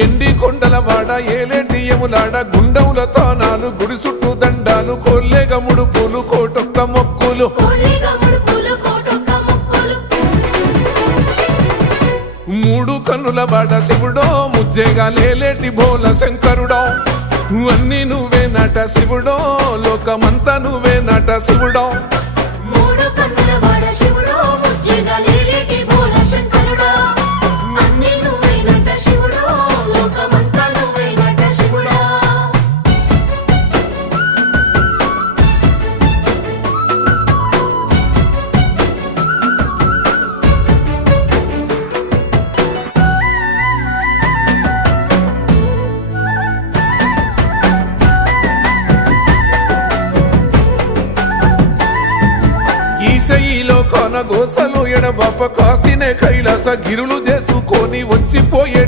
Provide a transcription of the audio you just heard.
ఎండి కొండల వాడ ఏలేటి యములాడ గుండముల తానాలు గుడి చుట్టూ దండాలు కోల్లేగ ముడుపులు కోటొక్క మొక్కులు మూడు కన్నుల వాడ శివుడో ముజ్జేగా లేలేటి బోల శంకరుడో అన్ని నువ్వే నట శివుడో లోకమంతా నువ్వే నట శివుడో ఈశయిలో కొన గోసలు ఎడబాప కాసినే కైలాస గిరులు చేసుకొని వచ్చిపోయేట్టు